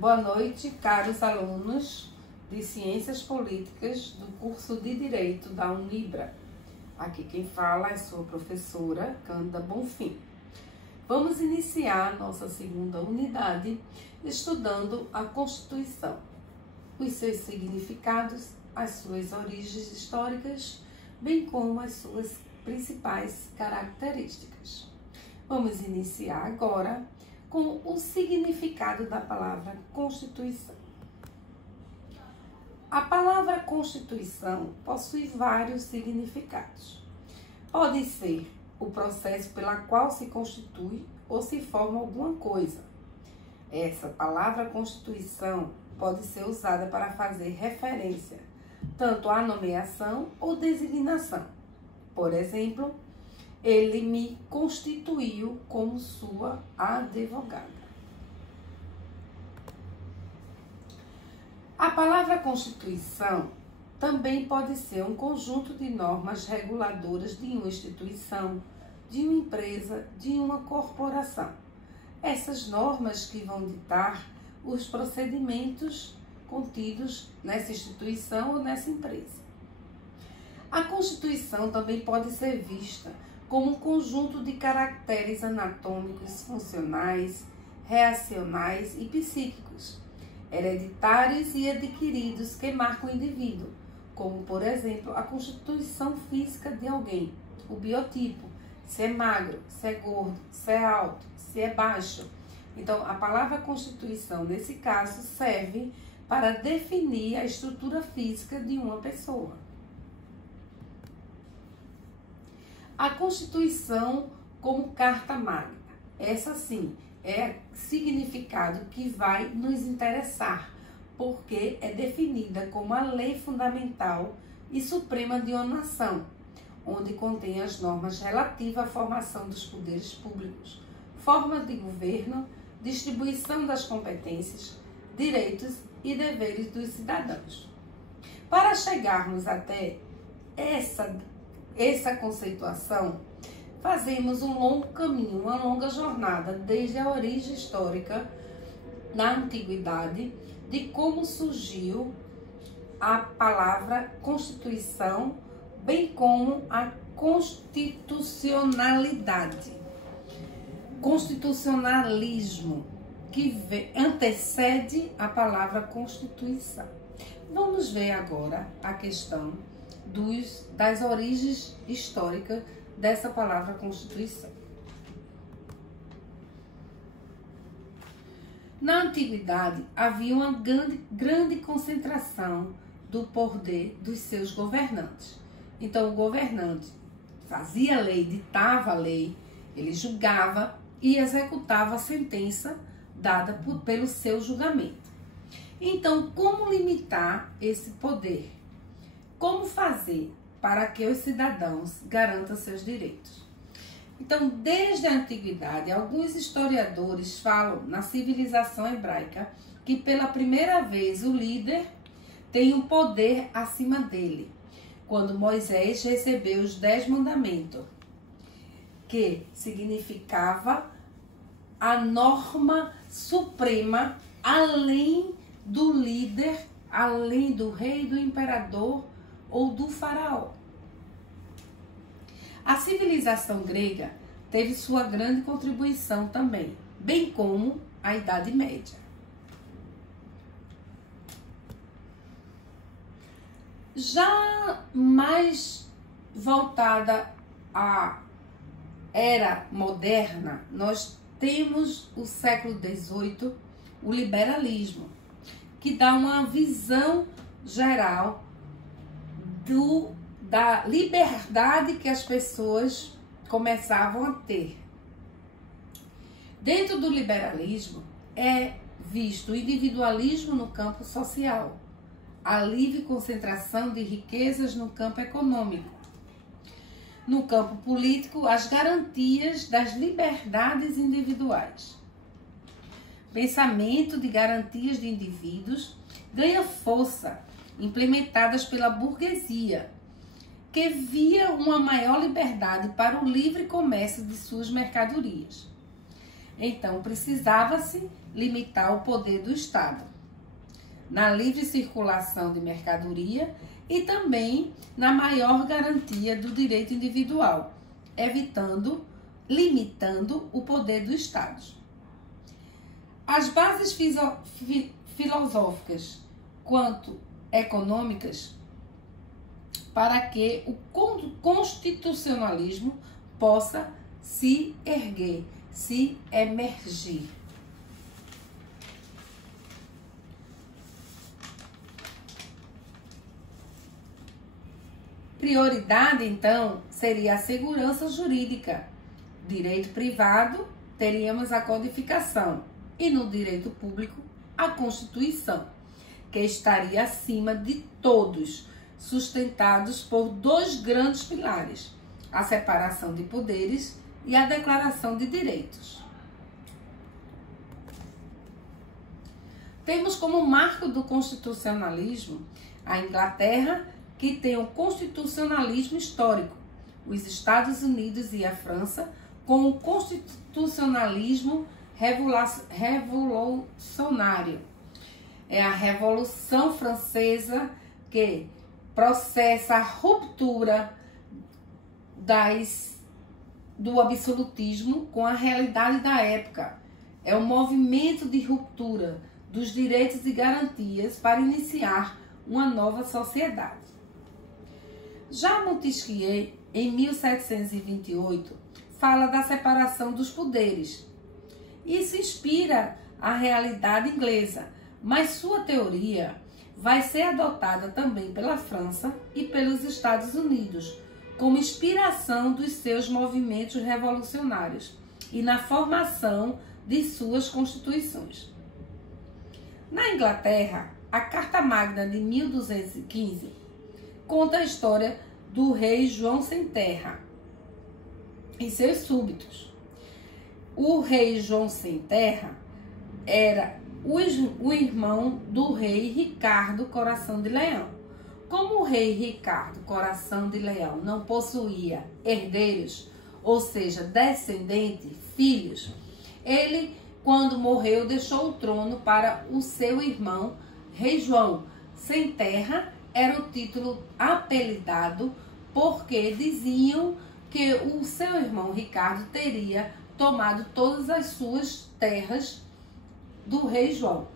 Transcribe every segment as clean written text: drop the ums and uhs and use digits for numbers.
Boa noite, caros alunos de Ciências Políticas do curso de Direito da Unibra. Aqui quem fala é sua professora Cândida Bonfim. Vamos iniciar nossa segunda unidade estudando a Constituição, os seus significados, as suas origens históricas, bem como as suas principais características. Vamos iniciar agora com o significado da palavra Constituição. A palavra Constituição possui vários significados. Pode ser o processo pela qual se constitui ou se forma alguma coisa. Essa palavra Constituição pode ser usada para fazer referência tanto à nomeação ou designação. Por exemplo, ele me constituiu como sua advogada. A palavra Constituição também pode ser um conjunto de normas reguladoras de uma instituição, de uma empresa, de uma corporação. Essas normas que vão ditar os procedimentos contidos nessa instituição ou nessa empresa. A Constituição também pode ser vista como um conjunto de caracteres anatômicos, funcionais, reacionais e psíquicos, hereditários e adquiridos que marcam o indivíduo, como, por exemplo, a constituição física de alguém, o biotipo, se é magro, se é gordo, se é alto, se é baixo. Então, a palavra Constituição, nesse caso, serve para definir a estrutura física de uma pessoa. A Constituição como carta magna. Essa sim é significado que vai nos interessar, porque é definida como a lei fundamental e suprema de uma nação, onde contém as normas relativas à formação dos poderes públicos, forma de governo, distribuição das competências, direitos e deveres dos cidadãos. Para chegarmos até essa conceituação, fazemos um longo caminho, uma longa jornada, desde a origem histórica na antiguidade, de como surgiu a palavra Constituição, bem como a constitucionalidade, constitucionalismo, que antecede a palavra Constituição. Vamos ver agora a questão das origens históricas dessa palavra Constituição. Na antiguidade, havia uma grande concentração do poder dos seus governantes. Então, o governante fazia a lei, ditava a lei, ele julgava e executava a sentença dada pelo seu julgamento. Então, como limitar esse poder? Como fazer para que os cidadãos garantam seus direitos? Então, desde a antiguidade, alguns historiadores falam na civilização hebraica que pela primeira vez o líder tem um poder acima dele, quando Moisés recebeu os 10 mandamentos, que significava a norma suprema além do líder, além do rei, do imperador ou do faraó. A civilização grega teve sua grande contribuição também, bem como a Idade Média. Já mais voltada à era moderna, nós temos o século XVIII, o liberalismo, que dá uma visão geral da liberdade que as pessoas começavam a ter. Dentro do liberalismo é visto o individualismo no campo social, a livre concentração de riquezas no campo econômico. No campo político, as garantias das liberdades individuais. Pensamento de garantias de indivíduos ganha força, implementadas pela burguesia, que via uma maior liberdade para o livre comércio de suas mercadorias. Então, precisava-se limitar o poder do Estado na livre circulação de mercadoria e também na maior garantia do direito individual, limitando o poder do Estado. As bases filosóficas quanto econômicas para que o constitucionalismo possa se erguer, se emergir. Prioridade, então, seria a segurança jurídica. Direito privado, teríamos a codificação. E no direito público, a Constituição, que estaria acima de todos, sustentados por dois grandes pilares: a separação de poderes e a Declaração de Direitos. Temos como marco do constitucionalismo a Inglaterra, que tem o constitucionalismo histórico, os Estados Unidos e a França com o constitucionalismo revolucionário. É a Revolução Francesa que processa a ruptura do absolutismo com a realidade da época. É um movimento de ruptura dos direitos e garantias para iniciar uma nova sociedade. Já Montesquieu, em 1728, fala da separação dos poderes. Isso inspira a realidade inglesa, mas sua teoria vai ser adotada também pela França e pelos Estados Unidos, como inspiração dos seus movimentos revolucionários e na formação de suas constituições. Na Inglaterra, a Carta Magna de 1215 conta a história do rei João Sem Terra e seus súditos. O rei João Sem Terra era o irmão do rei Ricardo Coração de Leão. Como o rei Ricardo Coração de Leão não possuía herdeiros, ou seja, descendentes, filhos, ele, quando morreu, deixou o trono para o seu irmão, rei João Sem Terra. Era o título apelidado porque diziam que o seu irmão Ricardo teria tomado todas as suas terras do rei João.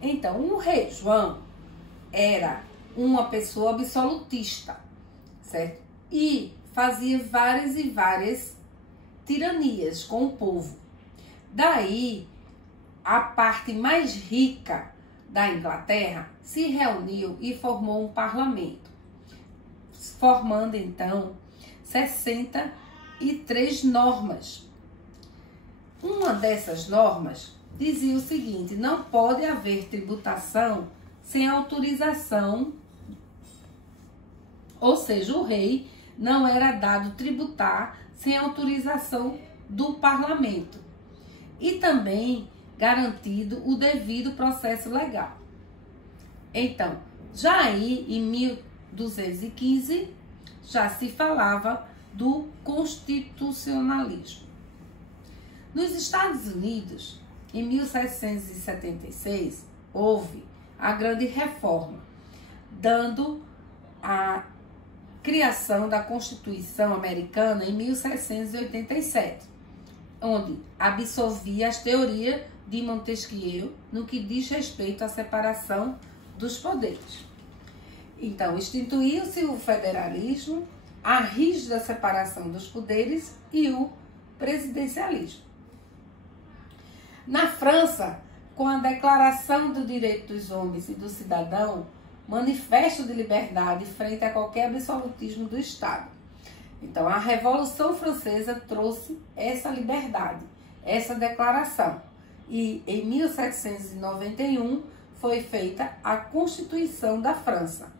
Então, o rei João era uma pessoa absolutista, certo? E fazia várias e várias tiranias com o povo. Daí, a parte mais rica da Inglaterra se reuniu e formou um parlamento, formando então 63 normas. Uma dessas normas dizia o seguinte: não pode haver tributação sem autorização, ou seja, o rei não era dado tributar sem autorização do parlamento. E também garantido o devido processo legal. Então, já aí em 1215 já se falava do constitucionalismo. Nos Estados Unidos, em 1776, houve a Grande Reforma, dando a criação da Constituição Americana em 1787, onde absorvia as teorias de Montesquieu no que diz respeito à separação dos poderes. Então, instituiu-se o federalismo, a rígida separação dos poderes e o presidencialismo. Na França, com a Declaração do Direito dos Homens e do Cidadão, manifesto de liberdade frente a qualquer absolutismo do Estado. Então, a Revolução Francesa trouxe essa liberdade, essa declaração. E em 1791 foi feita a Constituição da França,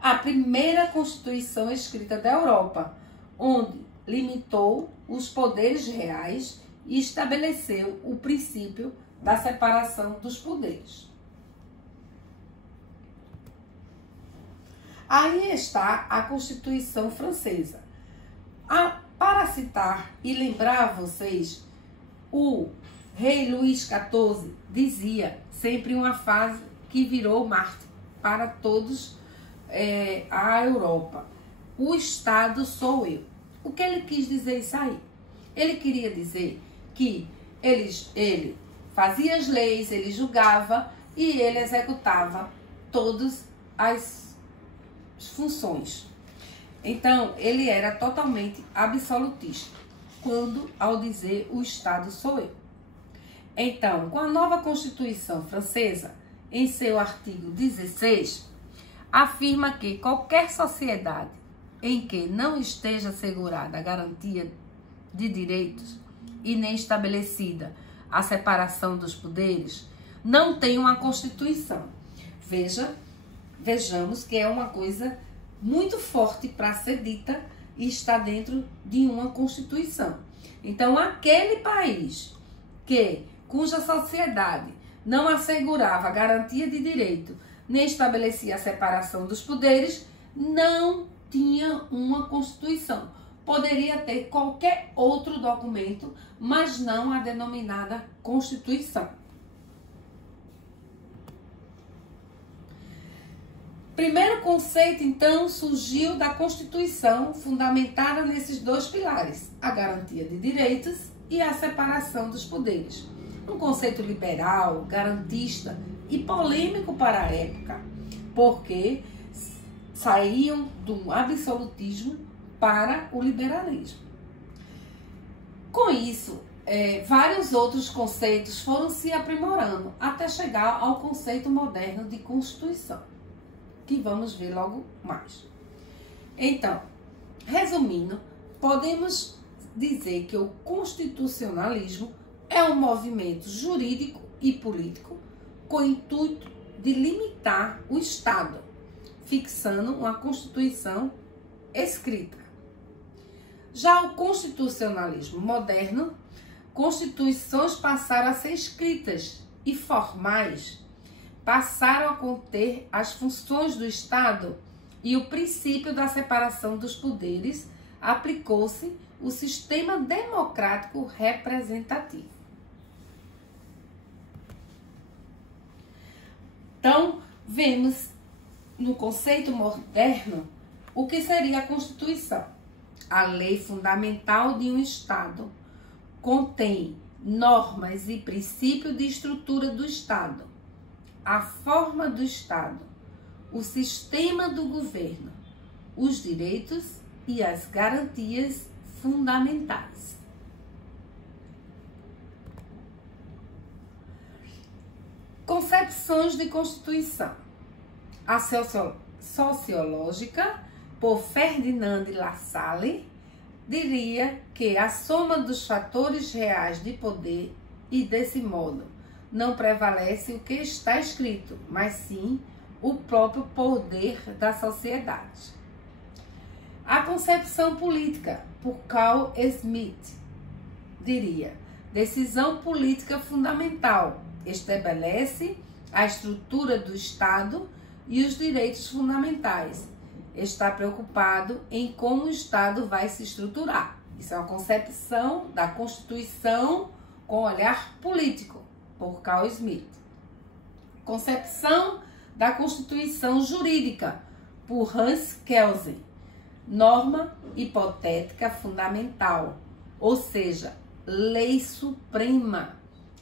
a primeira Constituição escrita da Europa, onde limitou os poderes reais e estabeleceu o princípio da separação dos poderes. Aí está a Constituição Francesa. Para citar e lembrar a vocês, o rei Luís XIV dizia, sempre uma frase que virou mártir para todos a Europa: o Estado sou eu. O que ele quis dizer isso aí? Ele queria dizer que ele fazia as leis, ele julgava e ele executava todas as funções. Então, ele era totalmente absolutista ao dizer o Estado sou eu. Então, com a nova Constituição Francesa, em seu artigo 16, afirma que qualquer sociedade em que não esteja assegurada a garantia de direitos e nem estabelecida a separação dos poderes, não tem uma Constituição. Vejamos que é uma coisa muito forte para ser dita e está dentro de uma Constituição. Então, aquele país cuja sociedade não assegurava a garantia de direito nem estabelecia a separação dos poderes, não tinha uma Constituição. Poderia ter qualquer outro documento, mas não a denominada Constituição. Primeiro conceito, então, surgiu da Constituição, fundamentada nesses dois pilares: a garantia de direitos e a separação dos poderes. Um conceito liberal, garantista e polêmico para a época, porque saíam do absolutismo para o liberalismo. Com isso, vários outros conceitos foram se aprimorando até chegar ao conceito moderno de Constituição, que vamos ver logo mais. Então, resumindo, podemos dizer que o constitucionalismo é um movimento jurídico e político com o intuito de limitar o Estado, fixando uma Constituição escrita. Já o constitucionalismo moderno, constituições passaram a ser escritas e formais, passaram a conter as funções do Estado e o princípio da separação dos poderes, aplicou-se o sistema democrático representativo. Então, vemos no conceito moderno o que seria a Constituição. A lei fundamental de um Estado contém normas e princípios de estrutura do Estado, a forma do Estado, o sistema do governo, os direitos e as garantias fundamentais. Concepções de Constituição. A sociológica, por Ferdinand Lassalle, diria que a soma dos fatores reais de poder e, desse modo, não prevalece o que está escrito, mas sim o próprio poder da sociedade. A concepção política, por Carl Schmitt, diria: decisão política fundamental, estabelece a estrutura do Estado e os direitos fundamentais. Está preocupado em como o Estado vai se estruturar. Isso é uma concepção da Constituição com olhar político, por Carl Schmitt. Concepção da Constituição jurídica, por Hans Kelsen. Norma hipotética fundamental, ou seja, lei suprema.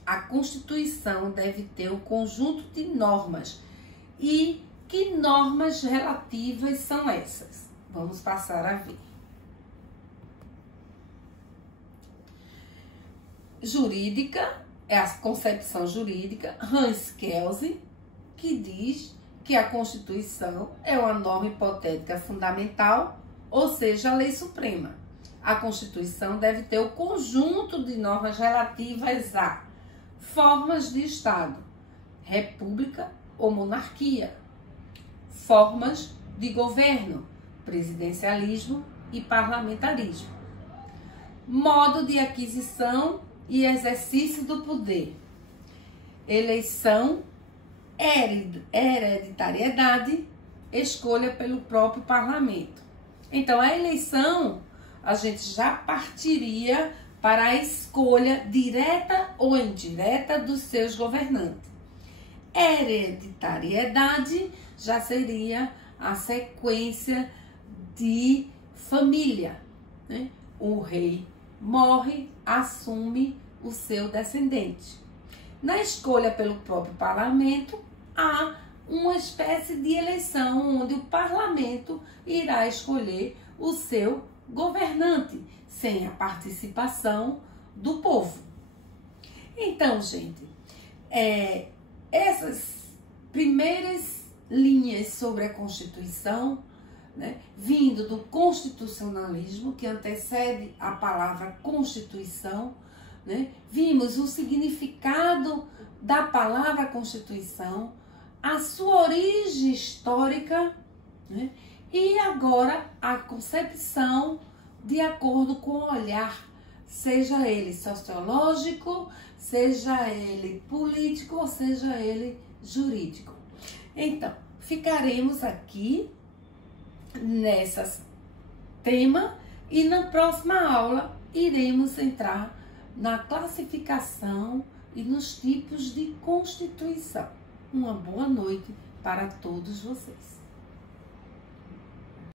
A Constituição deve ter um conjunto de normas. E que normas relativas são essas? Vamos passar a ver. Jurídica, é a concepção jurídica, Hans Kelsen, que diz que a Constituição é uma norma hipotética fundamental, ou seja, a lei suprema. A Constituição deve ter o conjunto de normas relativas a formas de Estado, república ou monarquia, formas de governo, presidencialismo e parlamentarismo, modo de aquisição e exercício do poder, eleição, hereditariedade, escolha pelo próprio parlamento. Então, a eleição, a gente já partiria para a escolha direta ou indireta dos seus governantes. Hereditariedade já seria a sequência de família, né? O rei morre, assume o seu descendente. Na escolha pelo próprio parlamento, há uma espécie de eleição onde o parlamento irá escolher o seu governante, sem a participação do povo. Então, gente, essas primeiras linhas sobre a Constituição, né, vindo do constitucionalismo, que antecede a palavra Constituição, né, vimos o significado da palavra Constituição, a sua origem histórica, né, e agora a concepção de acordo com o olhar, seja ele sociológico, seja ele político, ou seja ele jurídico. Então, ficaremos aqui nesse tema e na próxima aula iremos entrar na classificação e nos tipos de Constituição. Uma boa noite para todos vocês.